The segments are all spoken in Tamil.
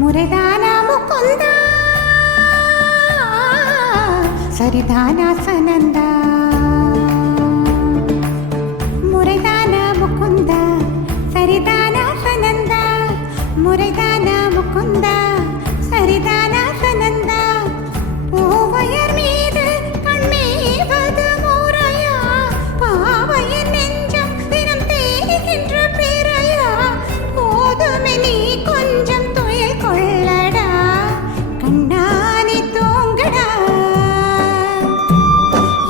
मुरदाना मुकुंदा सरिदाना सनंदा मुरदाना मुकुंदा सरिदाना सनंदा मुरदाना मुकुंदा सरिदाना सनंदा பூவையர் மீது கண்மேவது முறையா பாவையர் நெஞ்சம் தினம் தேய்கின்ற பிறையா போதுமே நீ கொஞ்சம் துயில் கொள்ளடா கண்ணானி தூங்கடா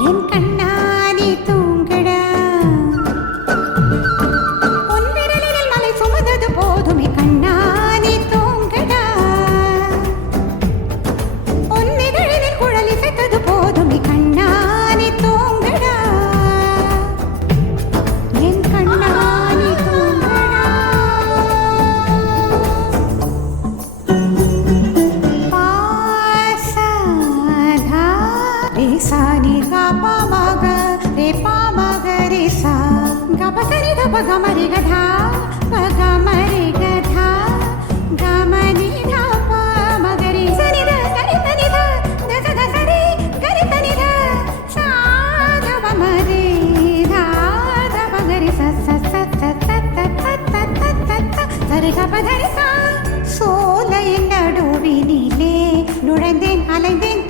என் கண்ணானி தூங்கடா உன் விரலில் மலை சுமந்தது போதுமே கண்ணானி தூங்கடா உன் நிகழில் குழல் இசைத்தது போதுமே கண்ணானி தூங்கடா என் கண்ணானி தூங்கடா பாசதா ரேசா நீ காபா மக ரே பா மக ரேசா கபசரி தப கமரி கதா பகமரி கதா கமனி தப மகரி சரி த கரி தனி த தச தசரி கரி தனி த சாதப மரி தா தப கரி ச ச ச ச ச சரி கபதரி சா சோலையின் நடுவினிலே நுழைந்தேன் அலைந்தேன்